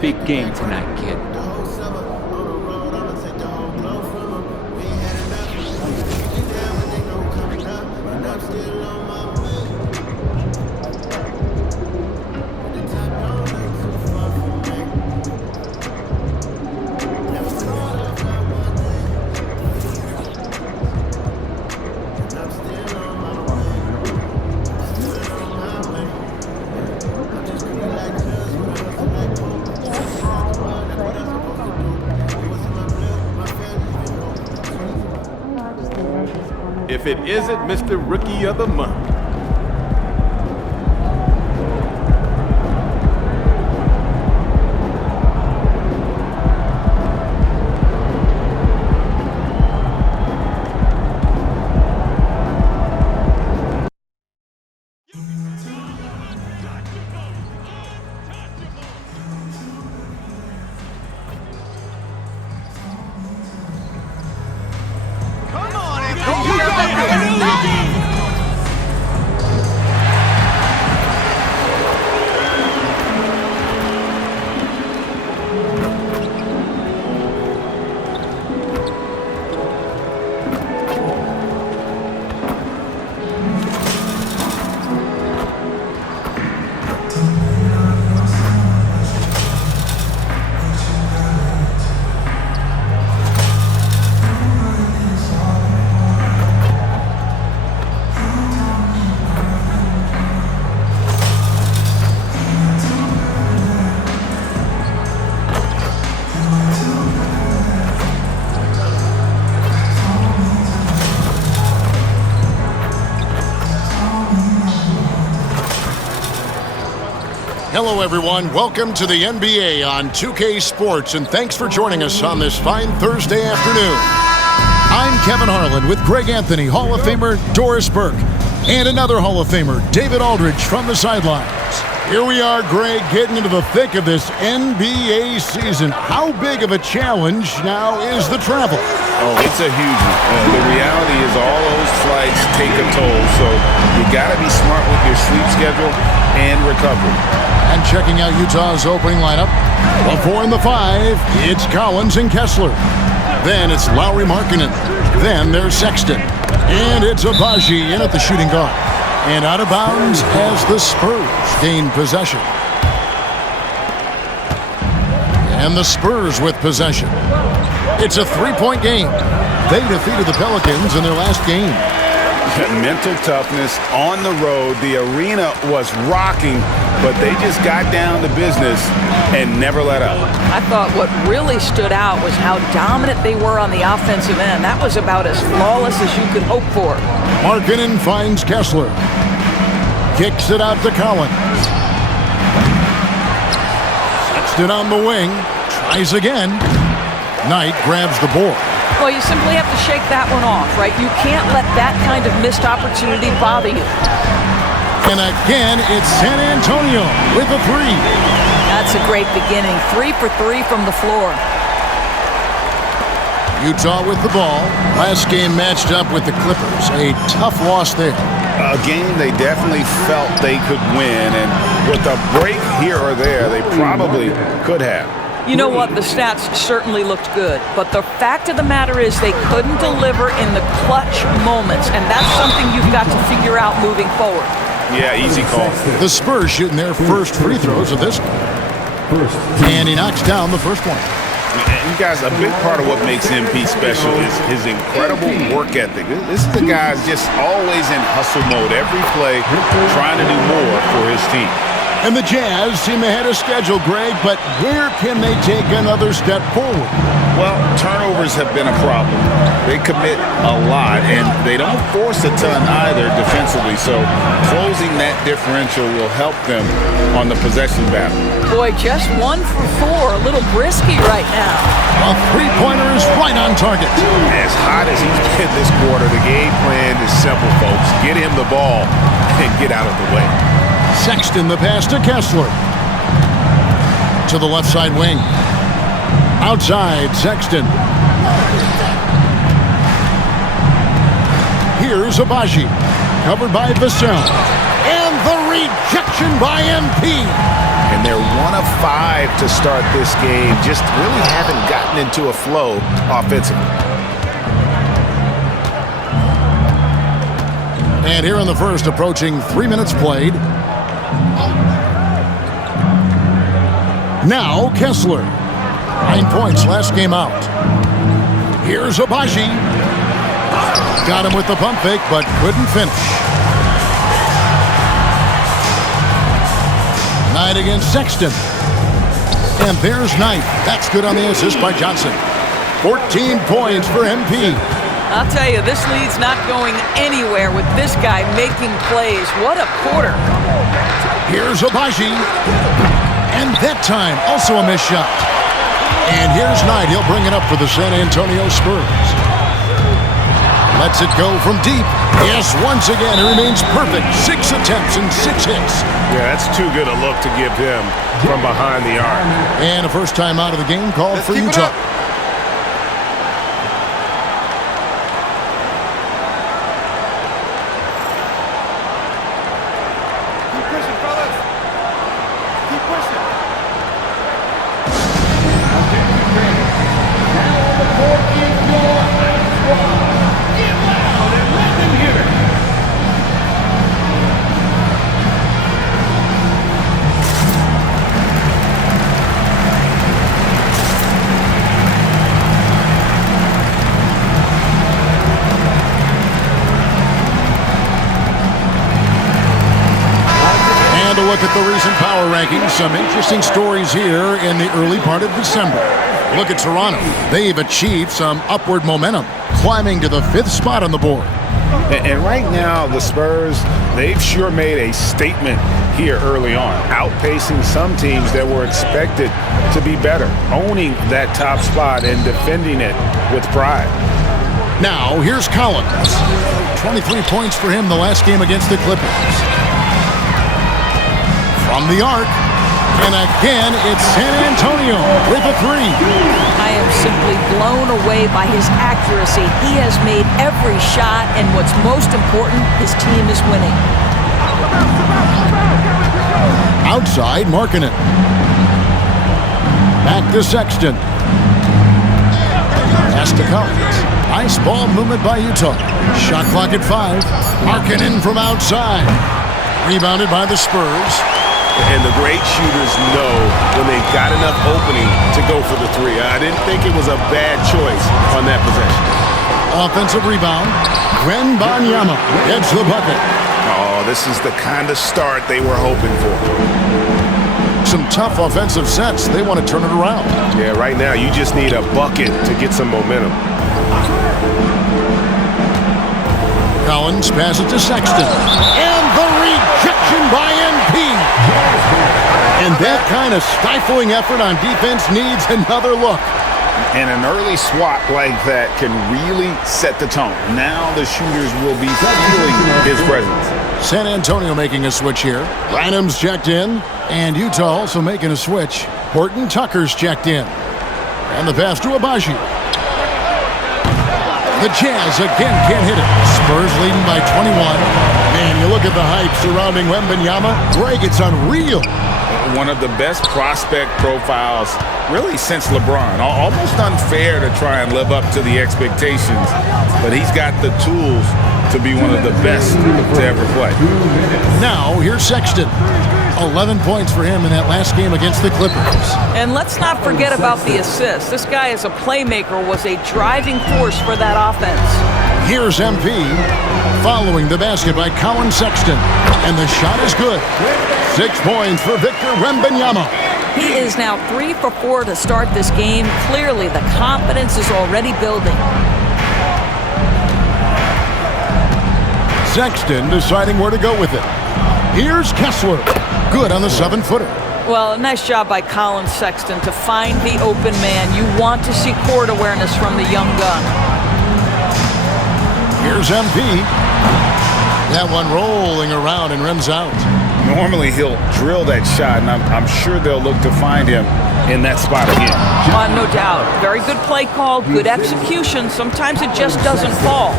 big game tonight, kid. If it isn't Mr. Rookie of the Month. Hello, everyone. Welcome to the NBA on 2K Sports, and thanks for joining us on this fine Thursday afternoon. I'm Kevin Harlan with Greg Anthony, Hall of Famer Doris Burke, and another Hall of Famer, David Aldridge, from the sidelines. Here we are, Greg, getting into the thick of this NBA season. How big of a challenge now is the travel? Oh, it's a huge one. The reality is all those flights take a toll, so you got to be smart with your sleep schedule and recovery. And checking out Utah's opening lineup, the 4 and the 5, it's Collins and Kessler. Then it's Lowry Markkanen. Then there's Sexton. And it's Agbaji in at the shooting guard. And out of bounds as the Spurs gain possession. And the Spurs with possession. It's a three-point game. They defeated the Pelicans in their last game. Mental toughness on the road. The arena was rocking, but they just got down to business and never let up. I thought what really stood out was how dominant they were on the offensive end. That was about as flawless as you could hope for. Markkanen finds Kessler. Kicks it out to Collins. Sexton on the wing. Tries again. Knight grabs the board. Well, you simply have to shake that one off, right? You can't let that kind of missed opportunity bother you. And again, it's San Antonio with a three. That's a great beginning. 3 for 3 from the floor. Utah with the ball. Last game matched up with the Clippers. A tough loss there. A game they definitely felt they could win, and with a break here or there, they probably could have. You know what? The stats certainly looked good, but the fact of the matter is they couldn't deliver in the clutch moments, and that's something you've got to figure out moving forward. Yeah, easy call. The Spurs shooting their first free throws of this game. And he knocks down the first one. And you guys, a big part of what makes MP special is his incredible work ethic. This is the guy just always in hustle mode every play, trying to do more for his team. And the Jazz seem ahead of schedule, Greg, but where can they take another step forward? Well, turnovers have been a problem. They commit a lot, and they don't force a ton either defensively, so closing that differential will help them on the possession battle. Boy, just 1 for 4, a little brisky right now. A three-pointer is right on target. As hot as he's been this quarter, the game plan is simple, folks. Get him the ball and get out of the way. Sexton, the pass to Kessler. To the left side wing. Outside, Sexton. Here's Agbaji. covered by Vassell. And the rejection by MP. And they're 1 of 5 to start this game. Just really haven't gotten into a flow offensively. And here in the first, approaching 3 minutes played. Now Kessler. 9 points last game out. Here's Agbaji. Got him with the pump fake, but couldn't finish. Knight against Sexton. And there's Knight. That's good on the assist by Johnson. 14 points for MP. I'll tell you, this lead's not going anywhere with this guy making plays. What a quarter. Here's Agbaji. And that time, also a missed shot. And here's Knight. He'll bring it up for the San Antonio Spurs. Lets it go from deep. Yes, once again, it remains perfect. 6 attempts and 6 hits. Yeah, that's too good a look to give him from behind the arc. And a first time out of the game called for Utah. Look at the recent power rankings. Some interesting stories here in the early part of December. Look at Toronto. They've achieved some upward momentum, climbing to the 5th spot on the board. And right now, the Spurs, they've sure made a statement here early on, outpacing some teams that were expected to be better, owning that top spot and defending it with pride. Now, here's Collins. 23 points for him the last game against the Clippers. From the arc, and again, it's San Antonio with a 3. I am simply blown away by his accuracy. He has made every shot, and what's most important, his team is winning. Outside, Markkanen. Back to Sexton. Pass to Collins. Nice ball movement by Utah. Shot clock at 5. Markkanen from outside. Rebounded by the Spurs. And the great shooters know when they've got enough opening to go for the 3. I didn't think it was a bad choice on that possession. Offensive rebound. Wembanyama gets the bucket. Oh, this is the kind of start they were hoping for. Some tough offensive sets. They want to turn it around. Yeah, right now you just need a bucket to get some momentum. Collins passes to Sexton. And the rejection by MP. And that kind of stifling effort on defense needs another look. And an early swat like that can really set the tone. Now the shooters will be feeling his presence. San Antonio making a switch here. Bynum's checked in. And Utah also making a switch. Horton Tucker's checked in. And the pass to Agbaji. The Jazz again can't hit it. Spurs leading by 21. Man, you look at the hype surrounding Wembanyama. Greg, it's unreal. One of the best prospect profiles really since LeBron. Almost unfair to try and live up to the expectations, but he's got the tools to be one of the best to ever play. Now, here's Sexton. 11 points for him in that last game against the Clippers. And let's not forget about the assist. This guy as a playmaker was a driving force for that offense. Here's MP following the basket by Colin Sexton. And the shot is good. 6 points for Victor Wembanyama. He is now 3 for 4 to start this game. Clearly, the confidence is already building. Sexton deciding where to go with it. Here's Kessler. Good on the 7-footer. Well, a nice job by Colin Sexton to find the open man. You want to see court awareness from the young gun. Here's MP. That one rolling around and rims out. Normally he'll drill that shot, and I'm sure they'll look to find him in that spot again. No doubt. Very good play call, good execution. Sometimes it just doesn't fall.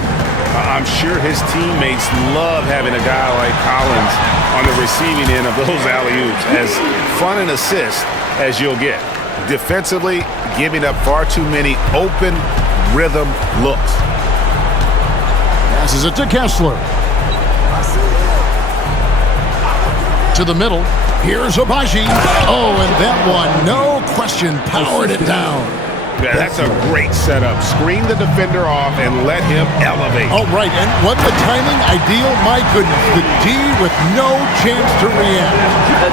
I'm sure his teammates love having a guy like Collins on the receiving end of those alley-oops. As fun an assist as you'll get. Defensively, giving up far too many open rhythm looks. Passes it to Kessler. To the middle. Here's Abaji. Oh, and that one, no question, powered it down. Yeah, that's a great setup. Screen the defender off and let him elevate. Oh, right, and what the timing, ideal, my goodness. The D with no chance to react.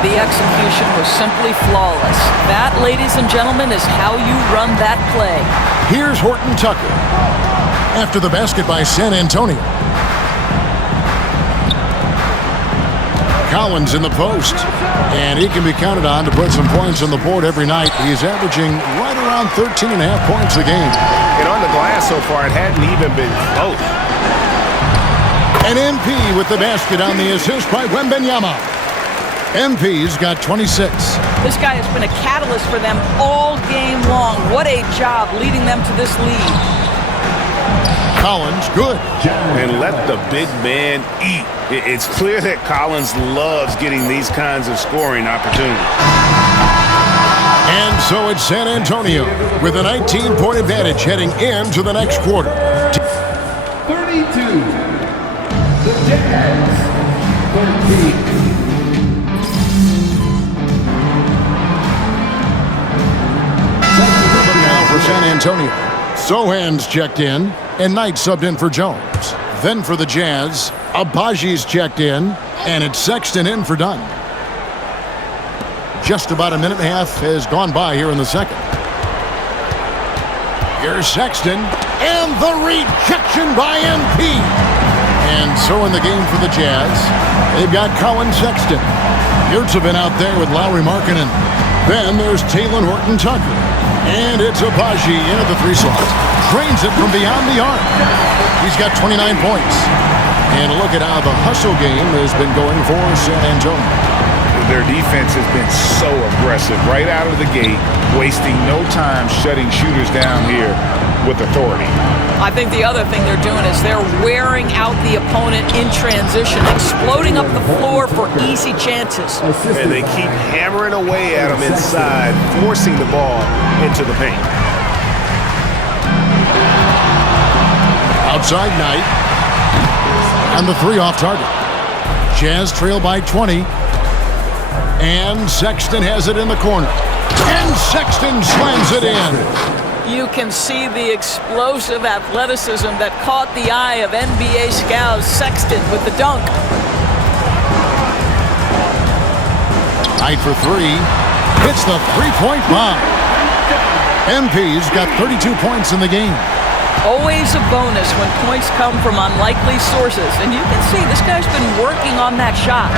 The execution was simply flawless. That, ladies and gentlemen, is how you run that play. Here's Horton Tucker. After the basket by San Antonio. Collins in the post, and he can be counted on to put some points on the board every night. He's averaging right around 13.5 points a game. And on the glass so far, it hadn't even been close. And MP with the basket on the assist by Wembanyama. MP's got 26. This guy has been a catalyst for them all game long. What a job leading them to this lead. Collins, good. And let the big man eat. It's clear that Collins loves getting these kinds of scoring opportunities. And so it's San Antonio with a 19-point advantage heading into the next quarter. 32. The Jazz. 13. Now for San Antonio. Sohan's checked in, and Knight subbed in for Jones. Then for the Jazz, Abaji's checked in, and it's Sexton in for Dunn. Just about a minute and a half has gone by here in the second. Here's Sexton, and the rejection by MP. And so in the game for the Jazz, they've got Colin Sexton. Yurtsevin out there with Lauri Markkanen. Then there's Talen Horton Tucker. And it's Abaji in at the 3 slot. Drains it from beyond the arc. He's got 29 points. And look at how the hustle game has been going for San Antonio. Their defense has been so aggressive right out of the gate, wasting no time shutting shooters down here with authority. I think the other thing they're doing is they're wearing out the opponent in transition, exploding up the floor for easy chances. And they keep hammering away at him inside, forcing the ball into the paint. Outside Knight. And the 3 off target. Jazz trail by 20. And Sexton has it in the corner. And Sexton slams it in. You can see the explosive athleticism that caught the eye of NBA scout Sexton with the dunk. Knight for 3. Hits the 3-point bomb. MP's got 32 points in the game. Always a bonus when points come from unlikely sources. And you can see this guy's been working on that shot.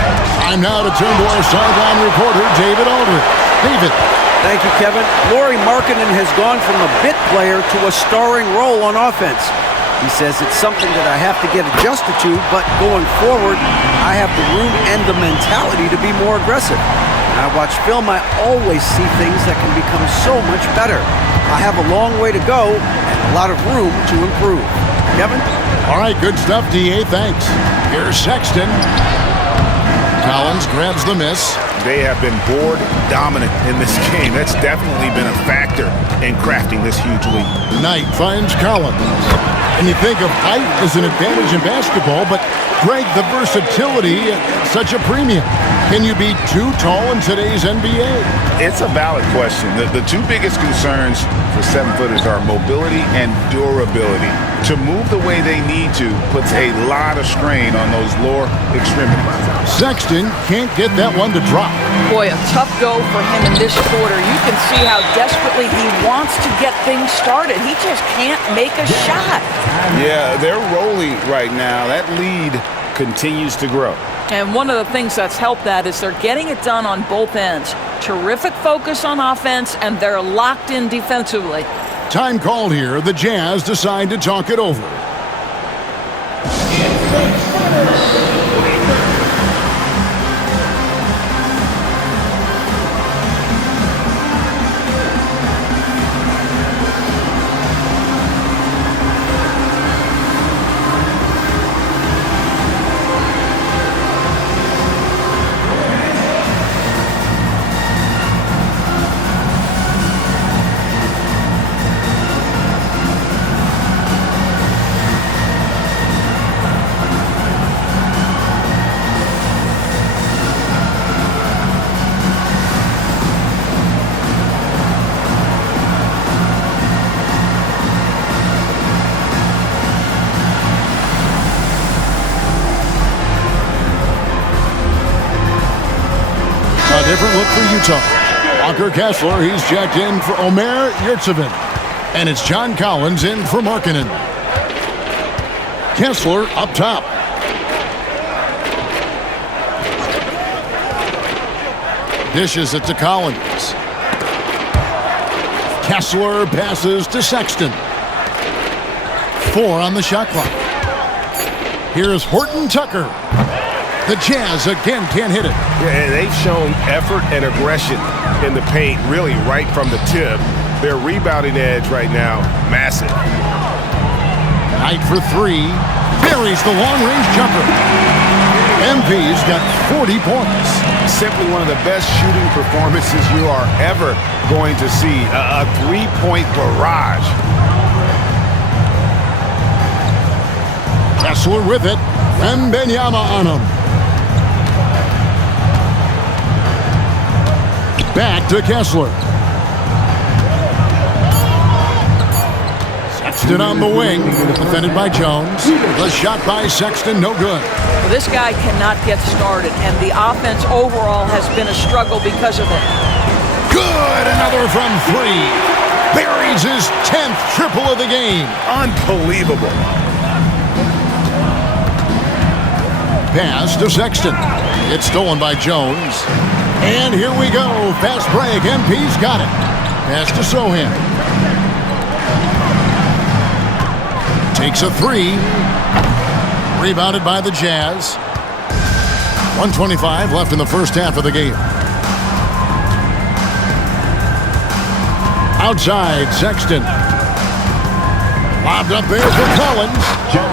Time now to turn to our sideline reporter, David Aldridge. David. Thank you, Kevin. Lauri Markkanen has gone from a bit player to a starring role on offense. He says it's something that I have to get adjusted to, but going forward, I have the room and the mentality to be more aggressive. When I watch film, I always see things that can become so much better. I have a long way to go and a lot of room to improve. Kevin? All right, good stuff, D.A. Thanks. Here's Sexton. Collins grabs the miss. They have been board dominant in this game. That's definitely been a factor in crafting this huge lead. Knight finds Collins. And you think of height as an advantage in basketball, but Greg, the versatility, such a premium. Can you be too tall in today's NBA? It's a valid question. The 2 biggest concerns for 7-footers are mobility and durability. To move the way they need to puts a lot of strain on those lower extremities. Sexton can't get that one to drop. Boy, a tough go for him in this quarter. You can see how desperately he wants to get things started. He just can't make a shot. Yeah, they're rolling right now. That lead continues to grow. And one of the things that's helped that is they're getting it done on both ends. Terrific focus on offense, and they're locked in defensively. Time called here. The Jazz decide to talk it over. for Utah. Walker Kessler, he's checked in for Omer Yurtseven. And it's John Collins in for Markkanen. Kessler up top. Dishes it to Collins. Kessler passes to Sexton. 4 on the shot clock. Here's Horton Tucker. The Jazz again can't hit it. Yeah, and they've shown effort and aggression in the paint really right from the tip. Their rebounding edge right now, massive. Knight for 3. Buries the long-range jumper. MP's got 40 points. Simply one of the best shooting performances you are ever going to see. A three-point barrage. Kessler with it. Wembanyama on him. Back to Kessler. Sexton on the wing. Defended by Jones. The shot by Sexton, no good. Well, this guy cannot get started, and the offense overall has been a struggle because of it. Good! Another from 3. Buries his 10th triple of the game. Unbelievable. Pass to Sexton. It's stolen by Jones. And here we go. Fast break. MP's got it. Pass to Sohan. Takes a 3. Rebounded by the Jazz. 1:25 left in the first half of the game. Outside, Sexton. Lobbed up there for Collins.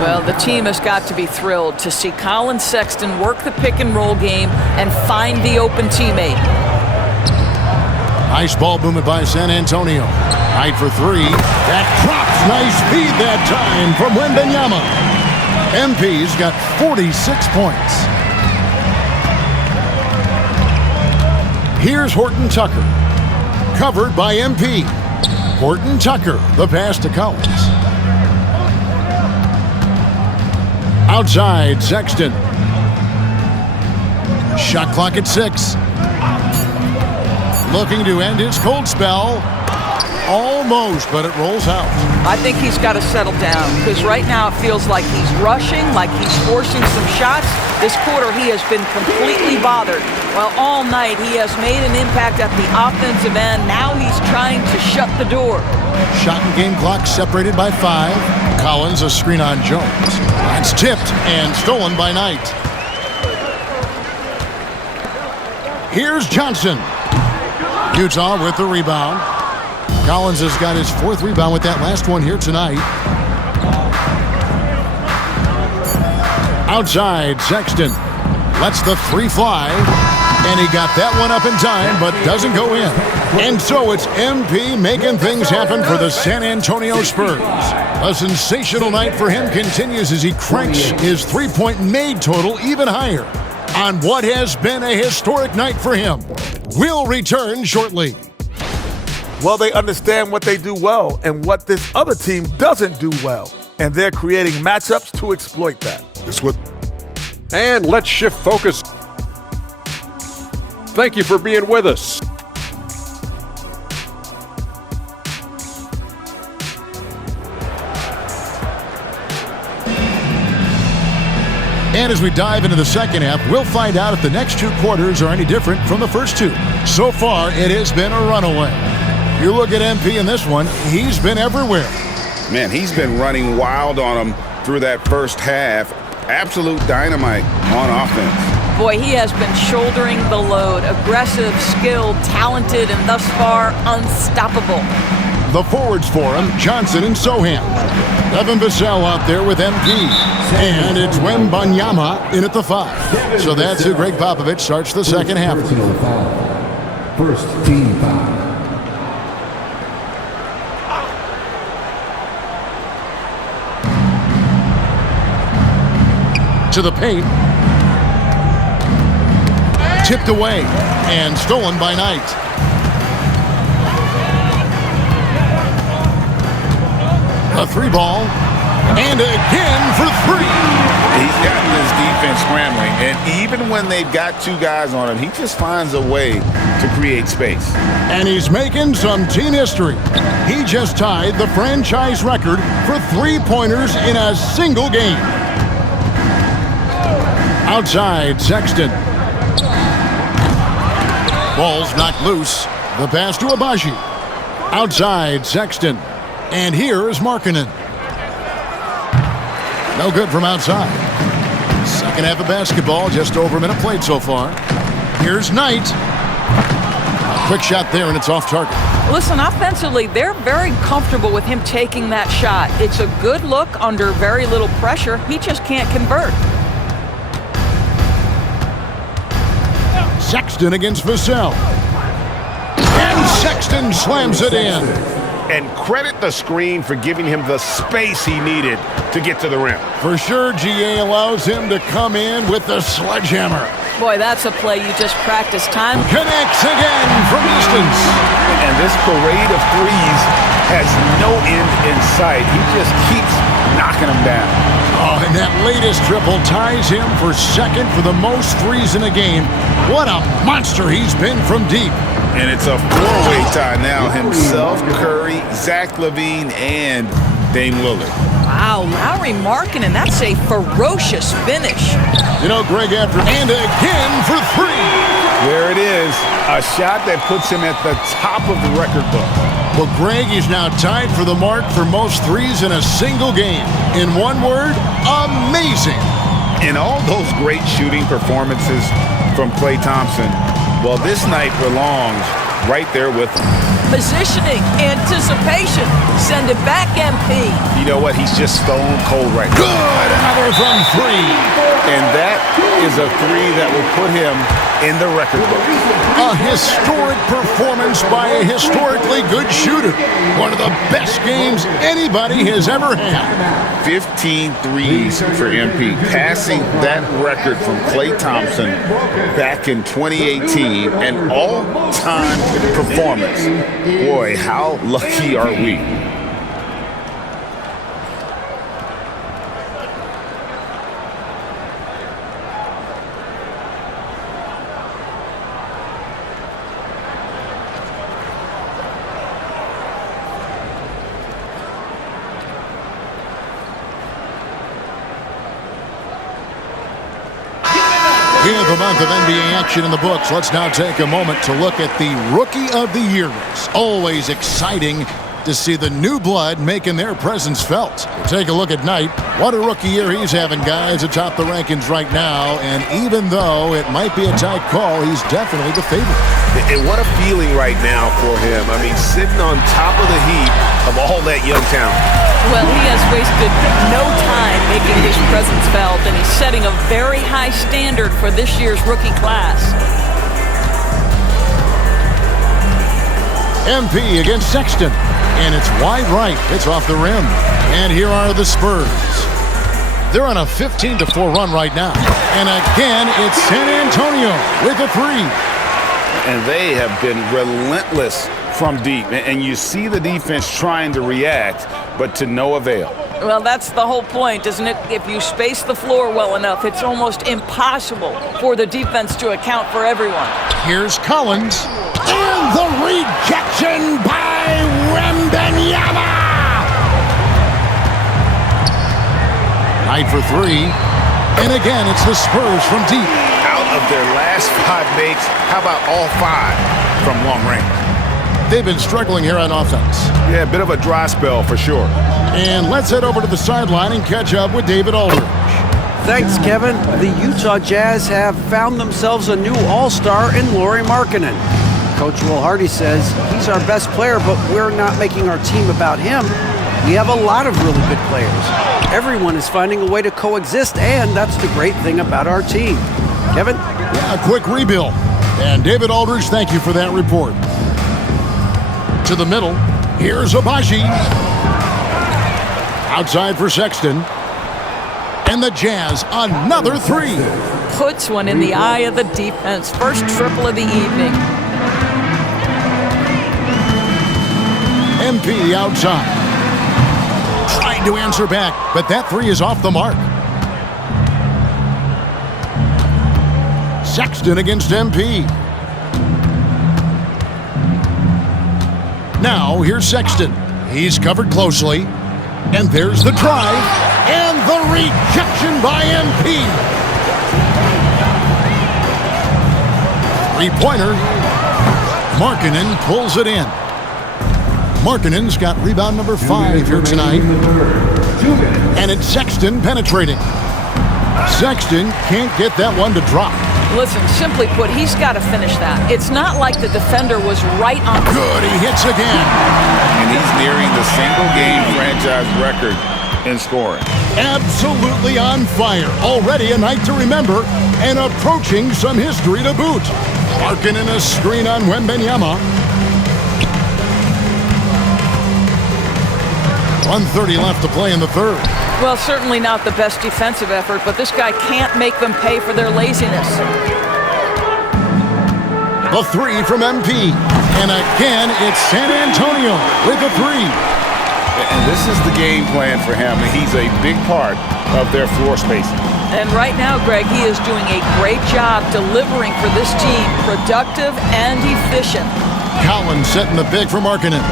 Well, the team has got to be thrilled to see Colin Sexton work the pick-and-roll game and find the open teammate. Nice ball movement by San Antonio. Knight for 3. That drops. Nice speed that time from Wembanyama. MP's got 46 points. Here's Horton Tucker. Covered by MP. Horton Tucker, the pass to Collins. Outside, Sexton. Shot clock at 6. Looking to end his cold spell. Almost, but it rolls out. I think he's got to settle down because right now it feels like he's rushing, like he's forcing some shots. This quarter he has been completely bothered. Well, all night he has made an impact at the offensive end. Now he's trying to shut the door. Shot and game clock separated by 5. Collins a screen on Jones. That's tipped and stolen by Knight. Here's Johnson. Utah with the rebound. Collins has got his 4th rebound with that last one here tonight. Outside, Sexton lets the 3 fly. And he got that one up in time, but doesn't go in. And so it's MP making things happen for the San Antonio Spurs. A sensational night for him continues as he cranks his 3-point made total even higher on what has been a historic night for him. We'll return shortly. Well, they understand what they do well and what this other team doesn't do well. And they're creating matchups to exploit that. And let's shift focus. Thank you for being with us. And as we dive into the second half, we'll find out if the next 2 quarters are any different from the first 2. So far, it has been a runaway. You look at MP in this one, he's been everywhere. Man, he's been running wild on them through that first half. Absolute dynamite on offense. Boy, he has been shouldering the load. Aggressive, skilled, talented, and thus far, unstoppable. The forwards for him, Johnson and Sohan. Devin Vassell out there with MP. And it's Wembanyama in at the 5. So that's who Greg Popovich starts the second half. First team foul. To the paint. Tipped away and stolen by Knight. A 3 ball. And again for 3. He's got this defense scrambling, and even when they've got two guys on him, he just finds a way to create space. And he's making some team history. He just tied the franchise record for three-pointers in a single game. Outside, Sexton. Ball's knocked loose. The pass to Agbaji. Outside, Sexton. And here's Markkanen. No good from outside. Second half of basketball, just over a minute played so far. Here's Knight. A quick shot there, and it's off target. Listen, offensively, they're very comfortable with him taking that shot. It's a good look under very little pressure. He just can't convert. Sexton against Vassell. And Sexton slams it in. And credit the screen for giving him the space he needed to get to the rim. For sure, GA allows him to come in with the sledgehammer. Boy, that's a play you just practice time. Connects again from distance. And this parade of threes has no end in sight. He just keeps knocking them down. Oh, and that latest triple ties him for second for the most threes in a game. What a monster he's been from deep. And it's a four-way tie now. Himself, Curry, Zach LaVine, and Dame Lillard. Wow, Lauri Markkanen, that's a ferocious finish. You know, Greg, after and again for three. There it is, a shot that puts him at the top of the record book. Well, Greg is now tied for the mark for most threes in a single game. In one word, amazing. In all those great shooting performances from Klay Thompson, well, this night belongs right there with him. Positioning, anticipation, send it back, MP. You know what? He's just stone cold right now. Good, another from three. And that is a three that will put him in the record book. A historic performance by a historically good shooter. One of the best games anybody has ever had. 15 threes for MP, passing that record from Klay Thompson back in 2018, an all-time performance. Boy, how lucky are we? With a month of NBA action in the books, let's now take a moment to look at the Rookie of the Year race. Always exciting to see the new blood making their presence felt. Take a look at Knight. What a rookie year he's having, guys, atop the rankings right now. And even though it might be a tight call, he's definitely the favorite. And what a feeling right now for him. I mean, sitting on top of the heap of all that young talent. Well, he has wasted no time making his presence felt, and he's setting a very high standard for this year's rookie class. MP against Sexton, and it's wide right. It's off the rim. And here are the Spurs. They're on a 15-4 run right now. And again, it's San Antonio with a three. And they have been relentless from deep. And you see the defense trying to react, but to no avail. Well, that's the whole point, isn't it? If you space the floor well enough, it's almost impossible for the defense to account for everyone. Here's Collins. And the rejection by Wembanyama. Knight for three. And again, it's the Spurs from deep. Out of their last 5 makes, how about all 5 from long range? They've been struggling here on offense. Yeah, a bit of a dry spell for sure. And let's head over to the sideline and catch up with David Aldridge. Thanks, Kevin. The Utah Jazz have found themselves a new all-star in Lauri Markkanen. Coach Will Hardy says he's our best player, but we're not making our team about him. We have a lot of really good players. Everyone is finding a way to coexist, and that's the great thing about our team. Kevin? Yeah, a quick rebuild. And David Aldridge, thank you for that report. To the middle, here's Agbaji. Outside for Sexton. And the Jazz, another three. Puts one in the eye of the defense. First triple of the evening. MP outside. Trying to answer back, but that three is off the mark. Sexton against MP. Now, here's Sexton. He's covered closely. And there's the drive. And the rejection by MP. Three-pointer. Markkanen pulls it in. Markkanen's got rebound number 5 here tonight. And it's Sexton penetrating. Sexton can't get that one to drop. Listen, simply put, he's got to finish that. It's not like the defender was right on. Good, he hits again. And he's nearing the single-game franchise record in scoring. Absolutely on fire. Already a night to remember and approaching some history to boot. Markkanen a screen on Wembanyama. 1:30 left to play in the third. Well, certainly not the best defensive effort, but this guy can't make them pay for their laziness. The three from MP. And again, it's San Antonio with a three. And this is the game plan for him. He's a big part of their floor spacing. And right now, Greg, he is doing a great job delivering for this team, productive and efficient. Collins setting the big for Markkanen.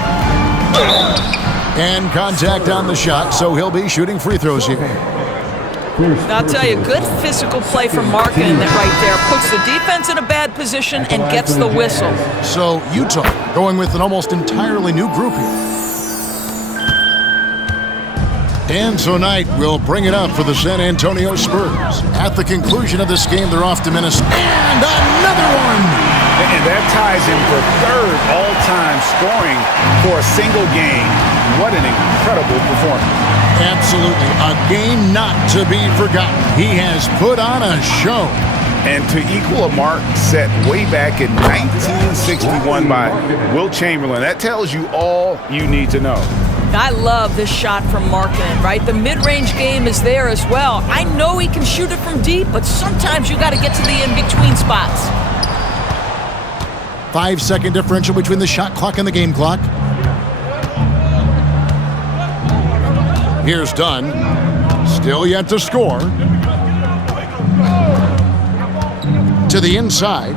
And contact on the shot, so he'll be shooting free throws here. Now, I'll tell you, good physical play from Markkanen that right there puts the defense in a bad position and gets the whistle. So Utah going with an almost entirely new group here. And so Knight will bring it up for the San Antonio Spurs. At the conclusion of this game, they're off to Minnesota. And another one! And that ties him for third all-time scoring for a single game. What an incredible performance. Absolutely. A game not to be forgotten. He has put on a show. And to equal a mark set way back in 1961 by Wilt Chamberlain, that tells you all you need to know. I love this shot from Markkanen, right? The mid-range game is there as well. I know he can shoot it from deep, but sometimes you got to get to the in-between spots. 5-second differential between the shot clock and the game clock. Here's Dunn. Still yet to score. To the inside.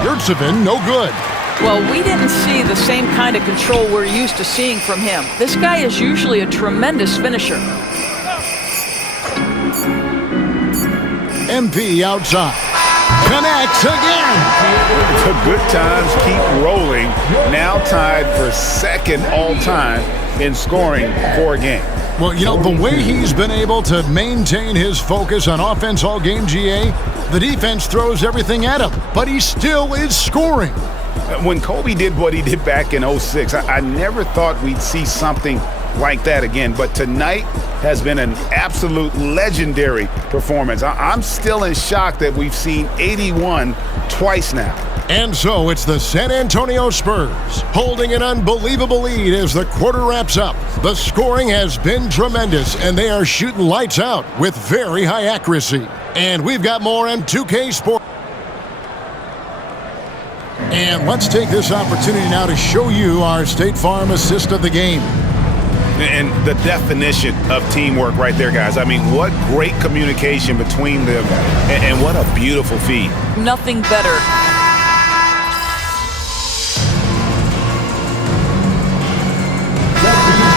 Yurtseven, no good. Well, we didn't see the same kind of control we're used to seeing from him. This guy is usually a tremendous finisher. MP outside. Connects again. The good times keep rolling. Now tied for second all-time in scoring for a game. Well, you know, the way he's been able to maintain his focus on offense all game, GA, the defense throws everything at him, but he still is scoring. When Kobe did what he did back in 06, I never thought we'd see something like that again. But tonight has been an absolute legendary performance. I'm still in shock that we've seen 81 twice now. And so it's the San Antonio Spurs holding an unbelievable lead as the quarter wraps up. The scoring has been tremendous, and they are shooting lights out with very high accuracy. And we've got more on 2K Sports. And let's take this opportunity now to show you our State Farm assist of the game. And the definition of teamwork right there, guys. I mean, what great communication between them, and what a beautiful feed. Nothing better.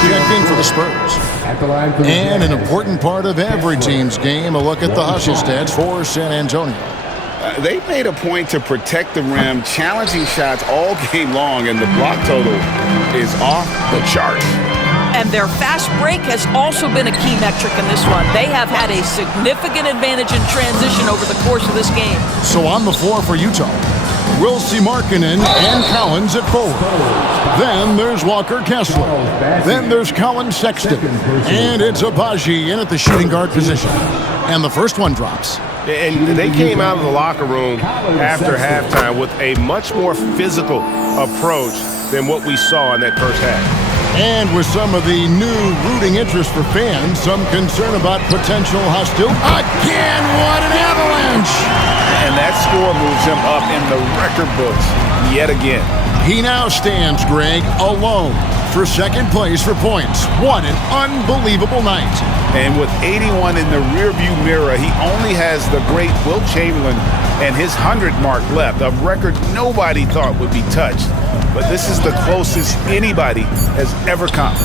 Checking for the Spurs. And an important part of every team's game, a look at the hustle stats for San Antonio. They've made a point to protect the rim, challenging shots all game long, and the block total is off the charts. And their fast break has also been a key metric in this one. They have had a significant advantage in transition over the course of this game. So on the floor for Utah, we'll see Markkanen and Collins at forward. Then there's Walker Kessler. Then there's Colin Sexton. And it's Agbaji in at the shooting guard position. And the first one drops. And they came out of the locker room after halftime with a much more physical approach than what we saw in that first half. And with some of the new rooting interest for fans, some concern about potential hostility. Again, what an avalanche! And that score moves him up in the record books yet again. He now stands, Greg, alone for second place for points. What an unbelievable night. And with 81 in the rearview mirror, he only has the great Wilt Chamberlain and his 100 mark left, a record nobody thought would be touched. But this is the closest anybody has ever come.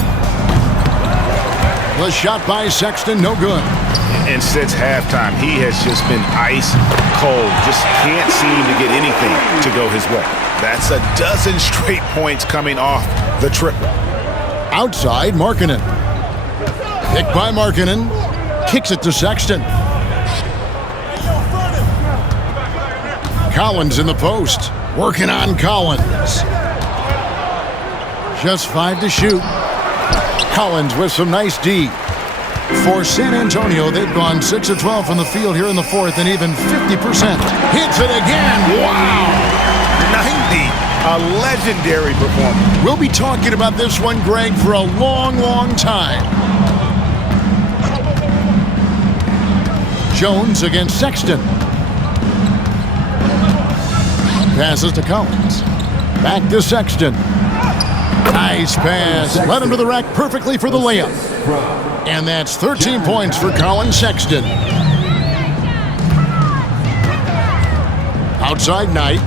The shot by Sexton, no good. And since halftime, he has just been ice cold. Just can't seem to get anything to go his way. That's a dozen straight points coming off the triple. Outside, Markkanen. Picked by Markkanen. Kicks it to Sexton. Collins in the post. Working on Collins. Just 5 to shoot. Collins with some nice D. For San Antonio, they've gone 6 of 12 from the field here in the fourth and even 50%. Hits it again. Wow. 90. A legendary performance. We'll be talking about this one, Greg, for a long, long time. Jones against Sexton. Passes to Collins. Back to Sexton. Nice pass. Led him to the rack perfectly for the layup. And that's 13 points for Colin Sexton. Outside Knight.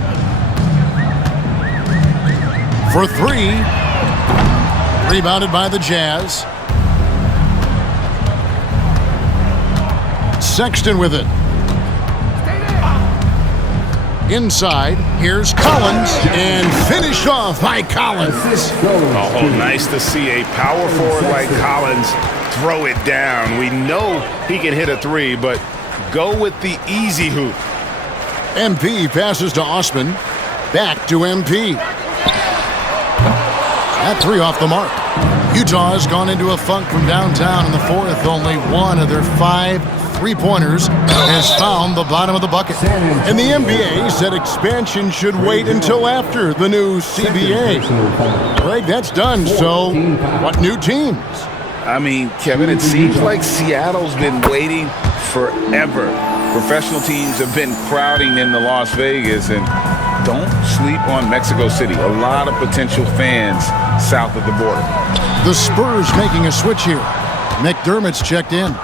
For 3. Rebounded by the Jazz. Sexton with it. Inside, here's Collins, and finished off by Collins. Oh, nice to see a power forward like Collins throw it down. We know he can hit a 3, but go with the easy hoop. MP passes to Osman. Back to MP. That 3 off the mark. Utah has gone into a funk from downtown in the fourth. Only one of their 5 3-pointers has found the bottom of the bucket. And the NBA said expansion should wait until after the new CBA. Greg, that's done. So what new teams? I mean, Kevin, it seems like Seattle's been waiting forever. Professional teams have been crowding into Las Vegas, and don't sleep on Mexico City. A lot of potential fans south of the border. The Spurs making a switch here. McDermott's checked in.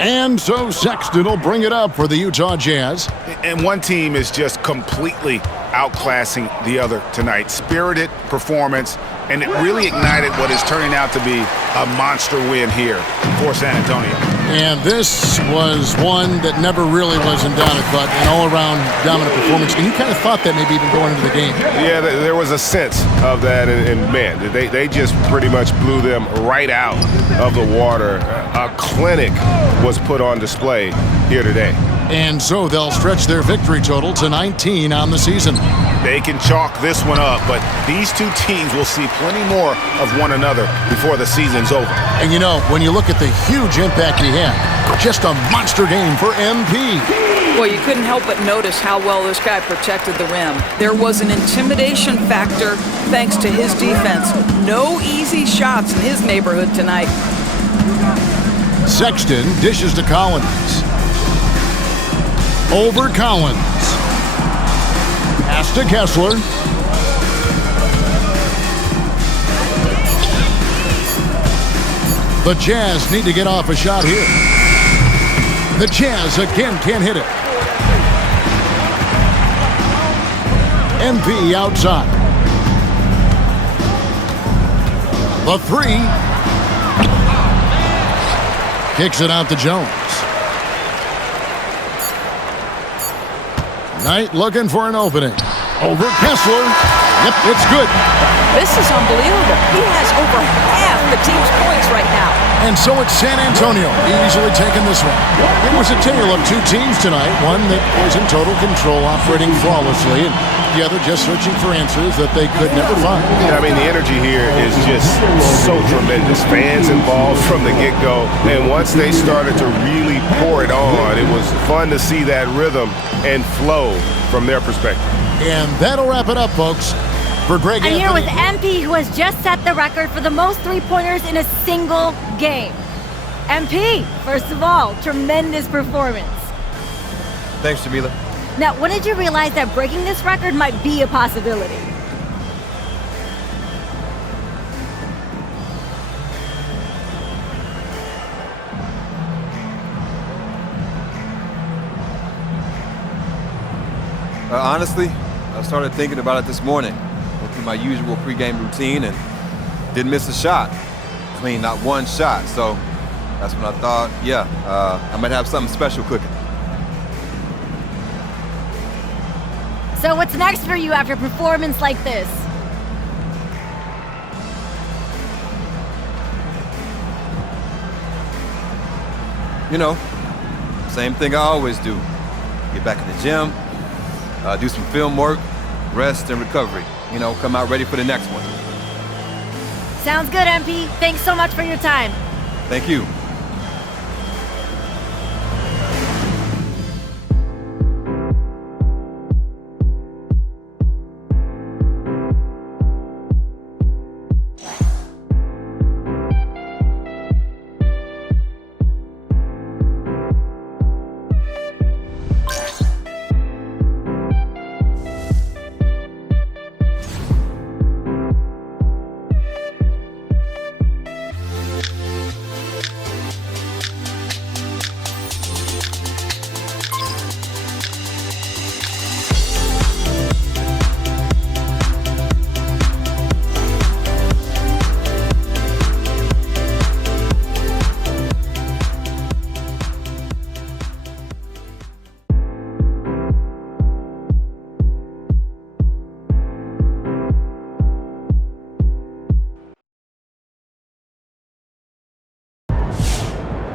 And so Sexton will bring it up for the Utah Jazz. And one team is just completely outclassing the other tonight. Spirited performance, and it really ignited what is turning out to be a monster win here for San Antonio. And this was one that never really was in doubt, but an all-around dominant performance. And you kind of thought that maybe even going into the game. Yeah, there was a sense of that, and man, they just pretty much blew them right out of the water. A clinic was put on display here today. And so they'll stretch their victory total to 19 on the season. They can chalk this one up, but these two teams will see plenty more of one another before the season's over. And you know, when you look at the huge impact he had, just a monster game for MP. Well, you couldn't help but notice how well this guy protected the rim. There was an intimidation factor thanks to his defense. No easy shots in his neighborhood tonight. Sexton dishes to Collins. Over Collins. Pass to Kessler. The Jazz need to get off a shot here. The Jazz again can't hit it. MP outside. The 3. Kicks it out to Jones. Knight looking for an opening. Over Kessler. Yep, it's good. This is unbelievable. He has over half the team's points right now. And so it's San Antonio easily taking this one. It was a tale of 2 teams tonight. One that was in total control, operating flawlessly, and the other just searching for answers that they could never find. I mean, the energy here is just so tremendous. Fans involved from the get-go. And once they started to really pour it on, it was fun to see that rhythm and flow from their perspective. And that'll wrap it up, folks. For Greg I'm Anthony. here with MP, who has just set the record for the most 3-pointers in a single game. MP, first of all, tremendous performance. Thanks, Jamila. Now, when did you realize that breaking this record might be a possibility? Honestly, I started thinking about it this morning. Went through my usual pregame routine and didn't miss a shot. I mean, not one shot. So that's when I thought, I might have something special cooking. So what's next for you after a performance like this? You know, same thing I always do. Get back in the gym, do some film work, rest and recovery. You know, come out ready for the next one. Sounds good, MP. Thanks so much for your time. Thank you.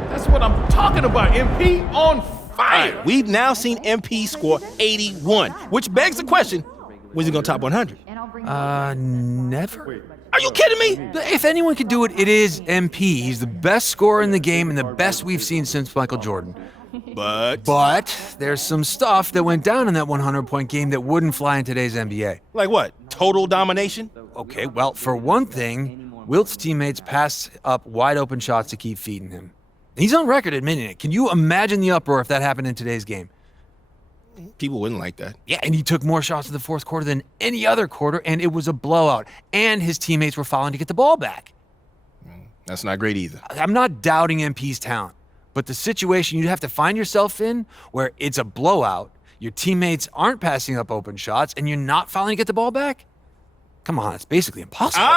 That's what I'm talking about, MP. On fire. Right, we've now seen MP score 81, which begs the question, when's he going to top 100? Never. Are you kidding me? If anyone could do it, it is MP. He's the best scorer in the game and the best we've seen since Michael Jordan. But there's some stuff that went down in that 100-point game that wouldn't fly in today's NBA. Like what? Total domination? Okay, well, for one thing, Wilt's teammates passed up wide-open shots to keep feeding him. He's on record admitting it. Can you imagine the uproar if that happened in today's game? People wouldn't like that. Yeah, and he took more shots in the fourth quarter than any other quarter, and it was a blowout. And his teammates were fouling to get the ball back. That's not great either. I'm not doubting MP's talent, but the situation you have to find yourself in where it's a blowout, your teammates aren't passing up open shots, and you're not fouling to get the ball back? Come on, it's basically impossible.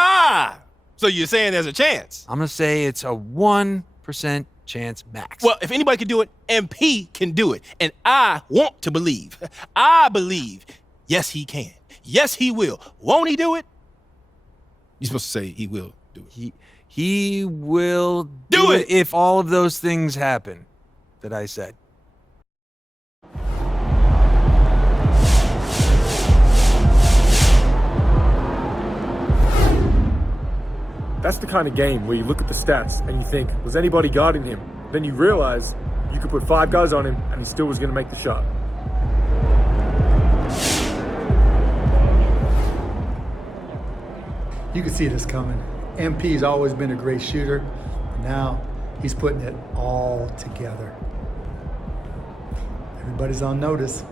So you're saying there's a chance? I'm going to say it's a 1% chance max. Well, if anybody can do it, MP can do it. And I want to believe. I believe, yes, he can. Yes, he will. Won't he do it? You're supposed to say he will do it. He will do it if all of those things happen that I said. That's the kind of game where you look at the stats and you think, was anybody guarding him? Then you realize you could put 5 guys on him and he still was going to make the shot. You can see this coming. MP's always been a great shooter. Now he's putting it all together. Everybody's on notice.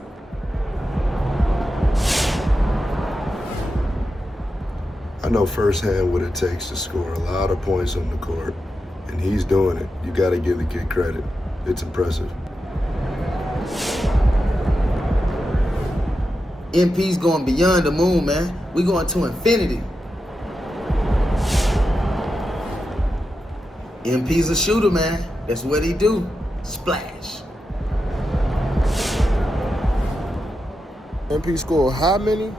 I know firsthand what it takes to score a lot of points on the court, and he's doing it. You got to give the kid credit. It's impressive. MP's going beyond the moon, man. We going to infinity. MP's a shooter, man. That's what he do. Splash. MP scored how many?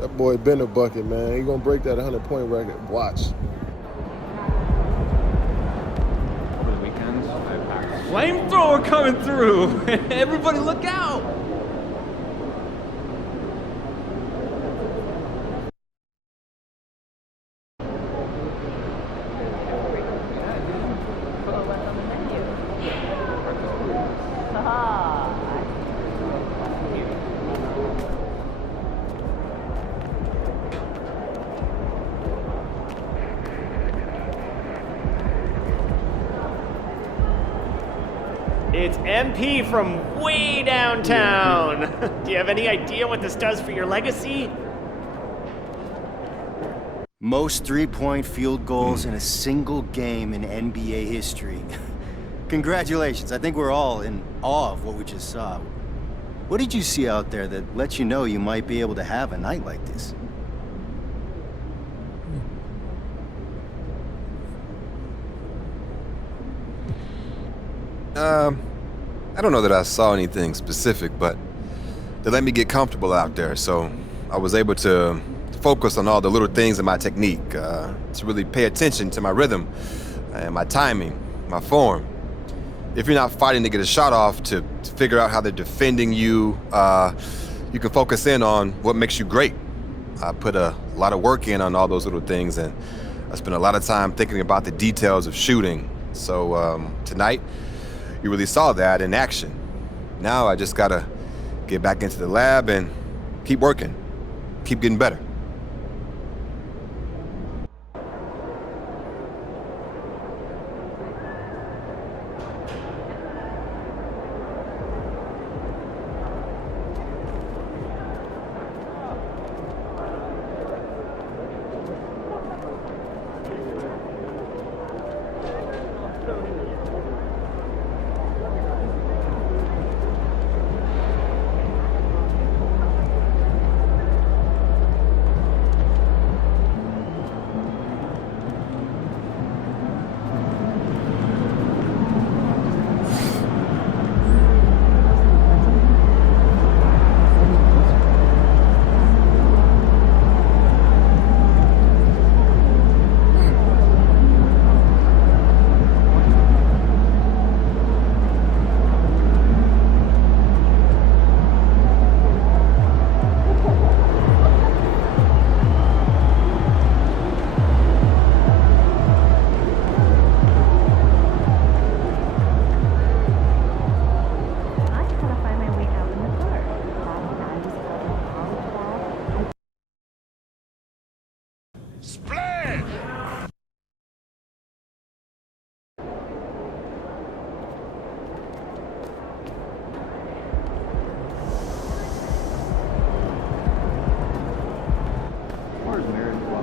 That boy been a bucket, man. He gonna break that 100-point record. Watch. Over the weekends, flamethrower coming through. Everybody look out. It's MP from way downtown. Do you have any idea what this does for your legacy? Most three-point field goals in a single game in NBA history. Congratulations. I think we're all in awe of what we just saw. What did you see out there that lets you know you might be able to have a night like this? I don't know that I saw anything specific, but they let me get comfortable out there, so I was able to focus on all the little things in my technique, to really pay attention to my rhythm and my timing, my form. If you're not fighting to get a shot off, to figure out how they're defending you, you can focus in on what makes you great. I put a lot of work in on all those little things, and I spent a lot of time thinking about the details of shooting. So tonight, you really saw that in action. Now I just gotta get back into the lab and keep working, keep getting better.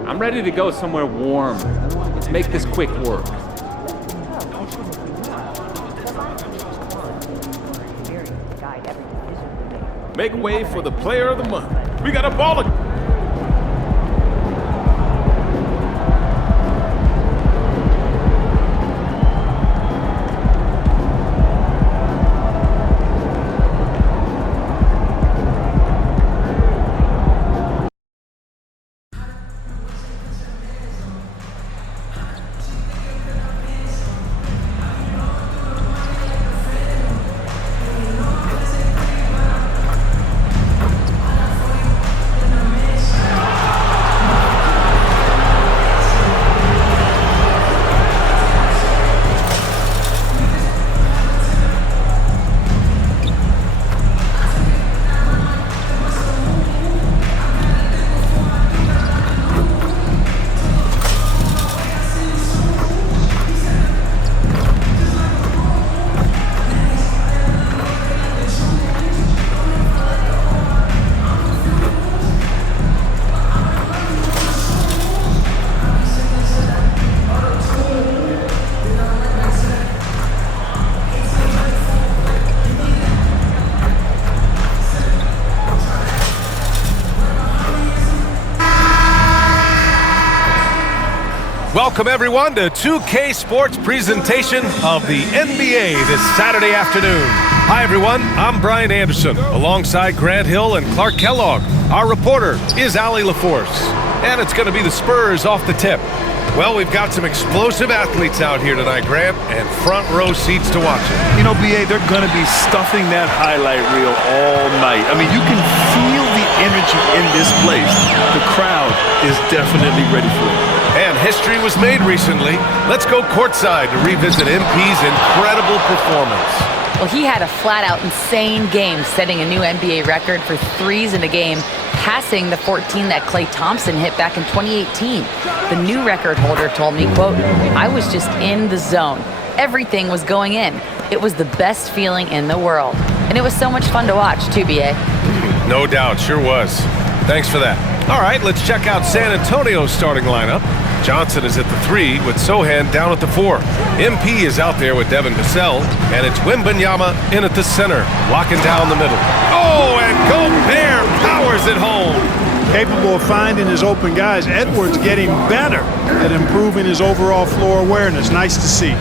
I'm ready to go somewhere warm. Let's make this quick work. Make way for the player of the month. We got a baller. Welcome, everyone, to 2K Sports presentation of the NBA this Saturday afternoon. Hi, everyone. I'm Brian Anderson, alongside Grant Hill and Clark Kellogg. Our reporter is Allie LaForce, and it's going to be the Spurs off the tip. Well, we've got some explosive athletes out here tonight, Grant, and front row seats to watch it. You know, B.A., they're going to be stuffing that highlight reel all night. I mean, you can feel the energy in this place. The crowd is definitely ready for it. And history was made recently. Let's go courtside to revisit MP's incredible performance. Well, he had a flat-out insane game, setting a new NBA record for threes in a game, passing the 14 that Klay Thompson hit back in 2018. The new record holder told me, quote, "I was just in the zone. Everything was going in. It was the best feeling in the world." And it was so much fun to watch, too, B.A. No doubt, sure was. Thanks for that. All right, let's check out San Antonio's starting lineup. Johnson is at the 3 with Sohan down at the 4. MP is out there with Devin Vassell, and it's Wembanyama in at the center, locking down the middle. Oh! Gobert powers it home. Capable of finding his open guys. Edwards getting better at improving his overall floor awareness. Nice to see.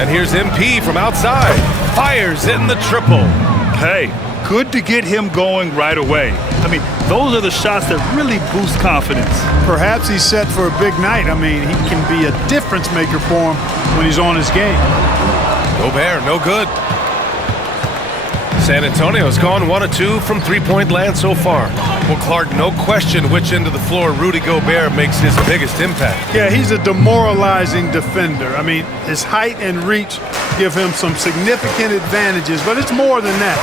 And here's MP from outside. Fires in the triple. Hey, good to get him going right away. I mean, those are the shots that really boost confidence. Perhaps he's set for a big night. I mean, he can be a difference maker for him when he's on his game. Gobert, no good. San Antonio's gone 1 of 2 from three-point land so far. Well, Clark, no question which end of the floor Rudy Gobert makes his biggest impact. Yeah, he's a demoralizing defender. I mean, his height and reach give him some significant advantages, but it's more than that.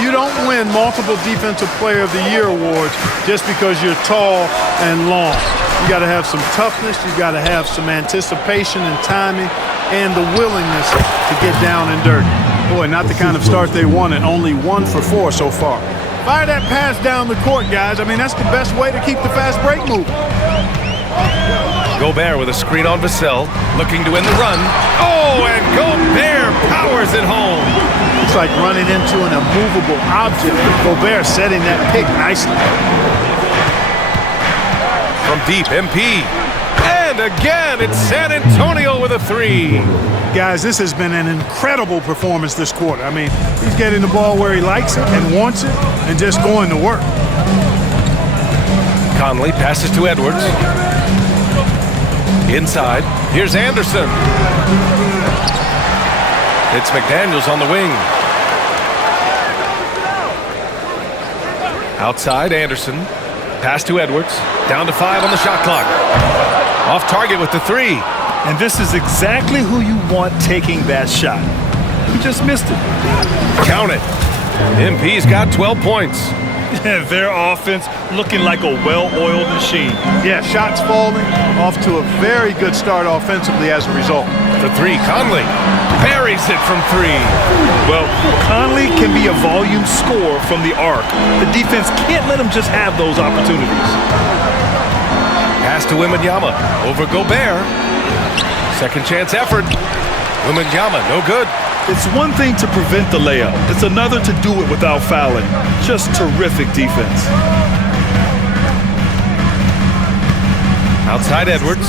You don't win multiple Defensive Player of the Year awards just because you're tall and long. You got to have some toughness. You got to have some anticipation and timing and the willingness to get down and dirty. Boy, not the kind of start they wanted. Only 1 for 4 so far. Fire that pass down the court, guys. I mean, that's the best way to keep the fast break moving. Gobert with a screen on Vassell, looking to end the run. Oh, and Gobert powers it home. It's like running into an immovable object. Gobert setting that pick nicely. From deep, MP. And again, it's San Antonio with a 3. Guys, this has been an incredible performance this quarter. I mean, he's getting the ball where he likes it and wants it and just going to work. Conley passes to Edwards. Inside, here's Anderson. It's McDaniels on the wing. Outside, Anderson. Pass to Edwards. Down to 5 on the shot clock. Off target with the 3. And this is exactly who you want taking that shot. He just missed it. Count it. MP's got 12 points. Their offense looking like a well-oiled machine. Yeah, shots falling, off to a very good start offensively as a result. The 3, Conley buries it from 3. Well, Conley can be a volume scorer from the arc. The defense can't let him just have those opportunities. Pass to Wembanyama over Gobert. Second chance effort. Wembanyama, no good. It's one thing to prevent the layup. It's another to do it without fouling. Just terrific defense. Outside Edwards.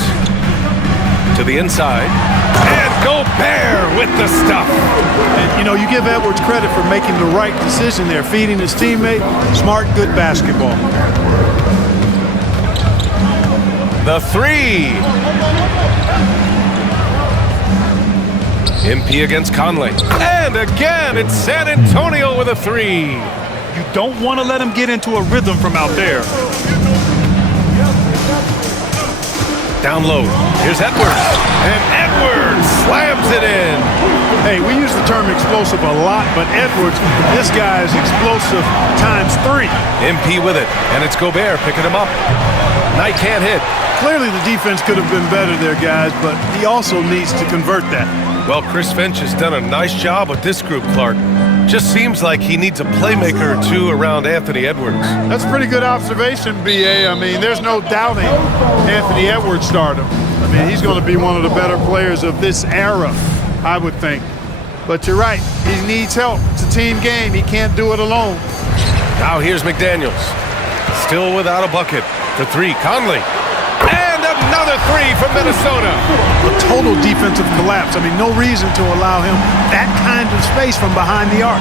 To the inside. And Gobert with the stuff. And, you know, you give Edwards credit for making the right decision there, feeding his teammate. Smart, good basketball. The 3. MP against Conley. And again, it's San Antonio with a 3. You don't want to let him get into a rhythm from out there. Down low. Here's Edwards. And Edwards slams it in. Hey, we use the term explosive a lot, but Edwards, this guy is explosive times 3. MP with it. And it's Gobert picking him up. Knight can't hit. Clearly the defense could have been better there, guys, but he also needs to convert that. Well, Chris Finch has done a nice job with this group, Clark. Just seems like he needs a playmaker or 2 around Anthony Edwards. That's a pretty good observation, B.A. I mean, there's no doubting Anthony Edwards' stardom. I mean, he's going to be one of the better players of this era, I would think. But you're right, he needs help. It's a team game. He can't do it alone. Now here's McDaniels. Still without a bucket. The 3, Conley. And another 3 from Minnesota. A total defensive collapse. I mean, no reason to allow him that kind of space from behind the arc.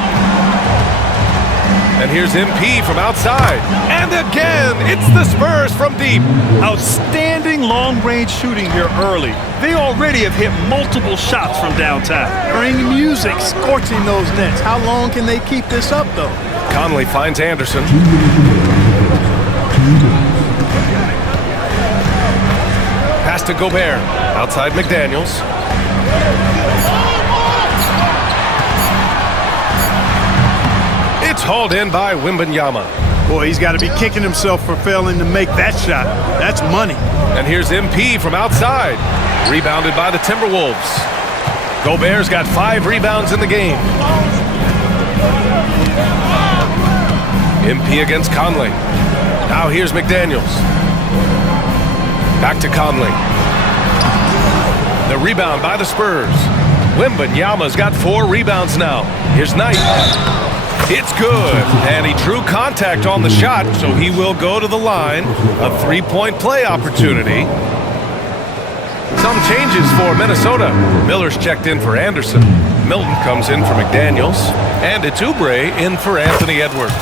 And here's MP from outside. And again, it's the Spurs from deep. Outstanding long-range shooting here early. They already have hit multiple shots from downtown. Bring music, scorching those nets. How long can they keep this up, though? Conley finds Anderson. Pass to Gobert. Outside McDaniels. It's hauled in by Wembanyama. Boy, he's got to be kicking himself for failing to make that shot. That's money. And here's MP from outside. Rebounded by the Timberwolves. Gobert's got 5 rebounds in the game. MP against Conley. Now here's McDaniels. Back to Conley. The rebound by the Spurs. Wembanyama's got 4 rebounds now. Here's Knight. It's good, and he drew contact on the shot, so he will go to the line. A 3-point play opportunity. Some changes for Minnesota. Miller's checked in for Anderson. Milton comes in for McDaniels. And it's Oubre in for Anthony Edwards.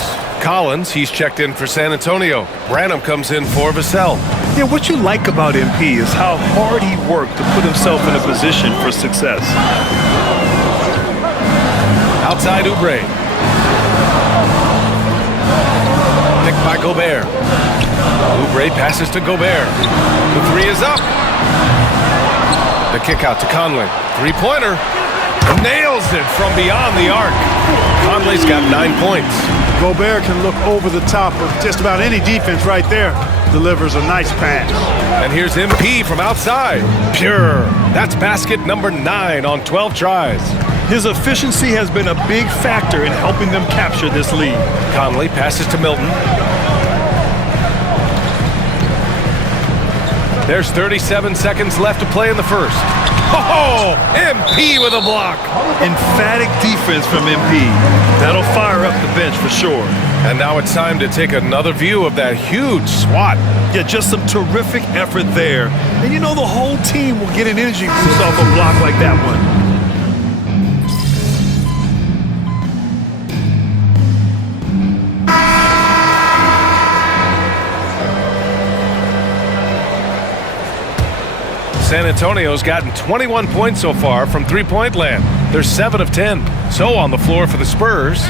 Collins, he's checked in for San Antonio. Branham comes in for Vassell. Yeah, what you like about MP is how hard he worked to put himself in a position for success. Outside Oubre. Picked by Gobert. Oubre passes to Gobert. The 3 is up. The kick out to Conley. 3-pointer. Nails it from beyond the arc. Conley's got 9 points. Gobert can look over the top of just about any defense right there. Delivers a nice pass. And here's MP from outside. Pure. That's basket number 9 on 12 tries. His efficiency has been a big factor in helping them capture this lead. Conley passes to Milton. There's 37 seconds left to play in the first. Oh, MP with a block. Emphatic defense from MP. That'll fire up the bench for sure. And now it's time to take another view of that huge swat. Yeah, just some terrific effort there. And you know the whole team will get an energy boost off a block like that one. San Antonio's gotten 21 points so far from three-point land. They're 7 of 10. So on the floor for the Spurs,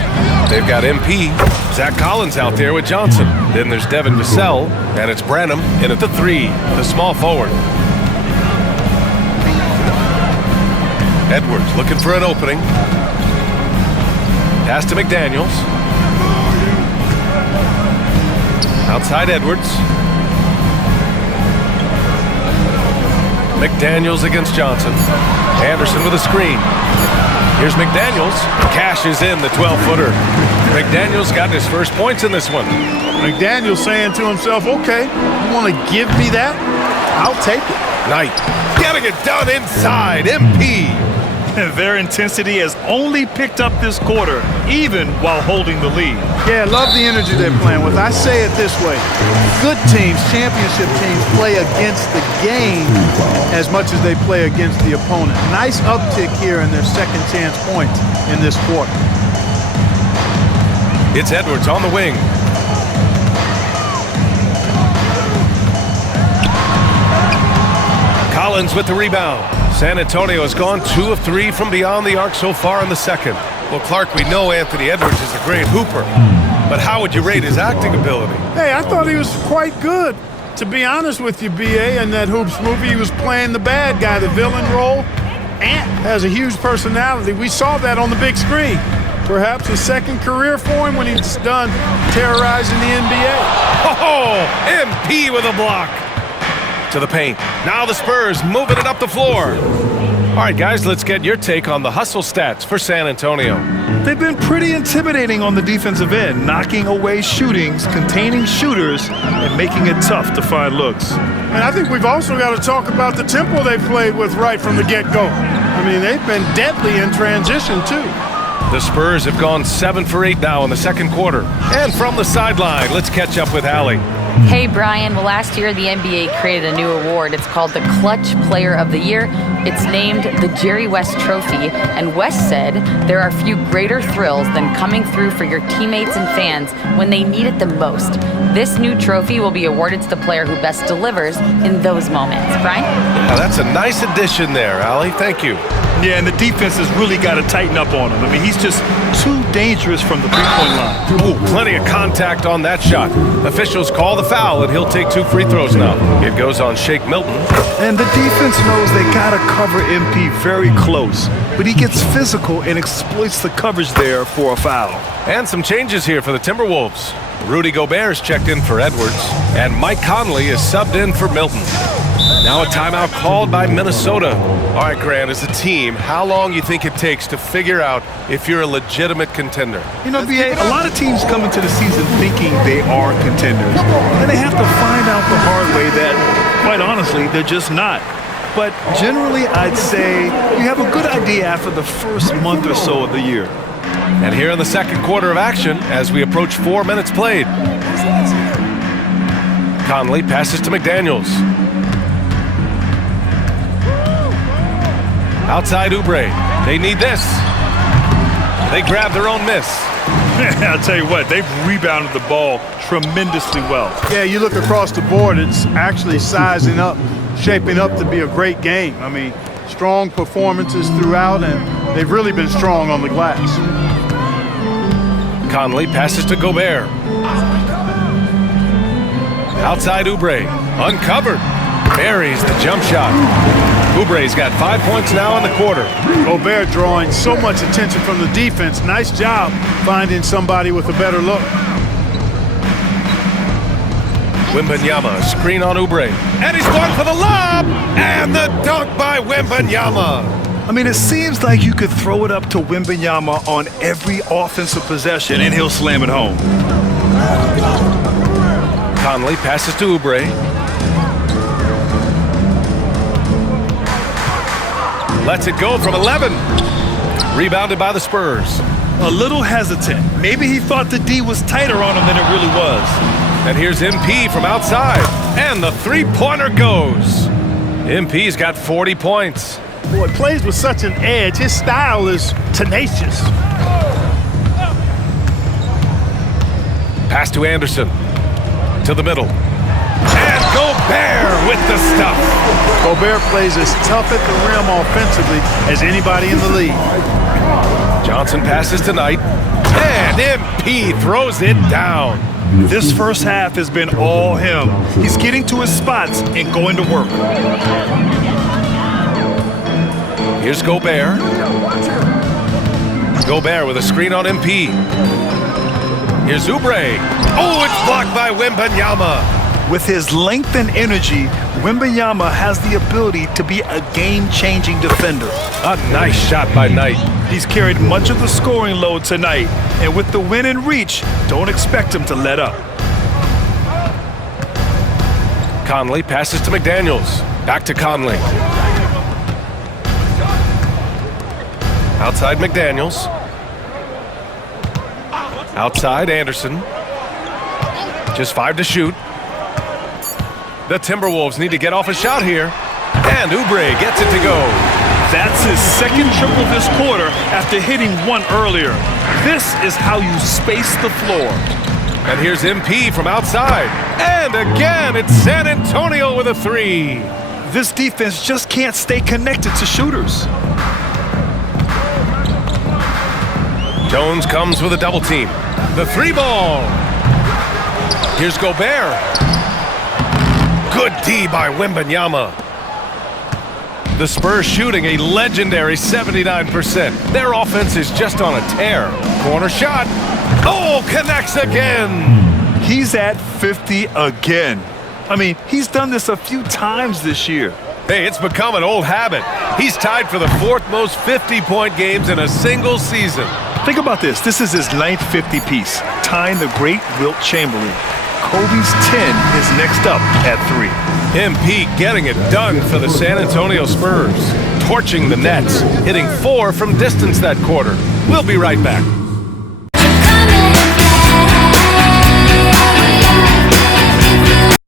they've got MP. Zach Collins out there with Johnson. Then there's Devin Vassell, and it's Branham in at the 3, the small forward. Edwards looking for an opening. Pass to McDaniels. Outside Edwards. McDaniels against Johnson. Anderson with a screen. Here's McDaniels. Cashes in the 12-footer. McDaniels got his first points in this one. McDaniels saying to himself, okay, you want to give me that? I'll take it. Knight getting it done inside. MP. Their intensity has only picked up this quarter, even while holding the lead. Yeah, love the energy they're playing with. I say it this way. Good teams, championship teams, play against the game as much as they play against the opponent. Nice uptick here in their second chance points in this quarter. It's Edwards on the wing. Collins with the rebound. San Antonio has gone 2 of 3 from beyond the arc so far in the second. Well, Clark, we know Anthony Edwards is a great hooper, but how would you rate his acting ability? Hey, I thought he was quite good. To be honest with you, B.A., in that Hoops movie, he was playing the bad guy, the villain role. Ant has a huge personality. We saw that on the big screen. Perhaps a second career for him when he's done terrorizing the NBA. Oh, MP with a block. To the paint. Now the Spurs moving it up the floor. All right, guys, let's get your take on the hustle stats for San Antonio. They've been pretty intimidating on the defensive end, knocking away shootings, containing shooters, and making it tough to find looks. And I think we've also got to talk about the tempo they played with right from the get-go. I mean, they've been deadly in transition, too. The Spurs have gone 7 for 8 now in the second quarter. And from the sideline, let's catch up with Allie. Hey, Brian. Well, last year, the NBA created a new award. It's called the Clutch Player of the Year. It's named the Jerry West Trophy. And West said there are few greater thrills than coming through for your teammates and fans when they need it the most. This new trophy will be awarded to the player who best delivers in those moments. Brian? Now, that's a nice addition there, Allie. Thank you. Yeah, and the defense has really got to tighten up on him. I mean, he's just too dangerous from the three-point line. Ooh, plenty of contact on that shot. Officials call the foul, and he'll take 2 free throws now. It goes on Shake Milton. And the defense knows they got to cover MP very close, but he gets physical and exploits the coverage there for a foul. And some changes here for the Timberwolves. Rudy Gobert's checked in for Edwards, and Mike Conley is subbed in for Milton. Now a timeout called by Minnesota. All right, Grant, as a team, how long you think it takes to figure out if you're a legitimate contender? You know, B.A., a lot of teams come into the season thinking they are contenders, and they have to find out the hard way that, quite honestly, they're just not. but generally I'd say you have a good idea after the first month or so of the year. And here in the second quarter of action, as we approach 4 minutes played. Conley passes to McDaniels. Outside Oubre. They need this. They grab their own miss. I'll tell you what, they've rebounded the ball tremendously well. Yeah, you look across the board, it's actually sizing up, shaping up to be a great game. I mean, strong performances throughout, and they've really been strong on the glass. Conley passes to Gobert. Outside Oubre. Uncovered. Buries the jump shot. Oubre's got 5 points now in the quarter. Gobert drawing so much attention from the defense. Nice job finding somebody with a better look. Wembanyama, screen on Oubre. And he's going for the lob! And the dunk by Wembanyama. I mean, it seems like you could throw it up to Wembanyama on every offensive possession and he'll slam it home. Conley passes to Oubre. Lets it go from 11. Rebounded by the Spurs. A little hesitant. Maybe he thought the D was tighter on him than it really was. And here's MP from outside. And the three-pointer goes. MP's got 40 points. Boy, plays with such an edge. His style is tenacious. Pass to Anderson. To the middle. And Gobert with the stuff. Gobert plays as tough at the rim offensively as anybody in the league. Johnson passes to Knight. And MP throws it down. This first half has been all him. He's getting to his spots and going to work. Here's Gobert. Gobert with a screen on MP. Here's Oubre. Oh, it's blocked by Wembanyama. With his length and energy, Wembanyama has the ability to be a game-changing defender. A nice shot by Knight. He's carried much of the scoring load tonight, and with the win and reach, don't expect him to let up. Conley passes to McDaniels. Back to Conley. Outside McDaniels. Outside Anderson. Just 5 to shoot. The Timberwolves need to get off a shot here. And Oubre gets it to go. That's his second triple this quarter after hitting one earlier. This is how you space the floor. And here's MP from outside. And again, it's San Antonio with a three. This defense just can't stay connected to shooters. Jones comes with a double team. The three ball. Here's Gobert. Good D by Wembanyama. The Spurs shooting a legendary 79%. Their offense is just on a tear. Corner shot. Oh, connects again. He's at 50 again. I mean, he's done this a few times this year. Hey, it's become an old habit. He's tied for the 4th most 50-point games in a single season. Think about this. This is his 9th 50-piece, tying the great Wilt Chamberlain. Kobe's 10 is next up at 3. MP getting it done for the San Antonio Spurs. Torching the Nets, hitting 4 from distance that quarter. We'll be right back.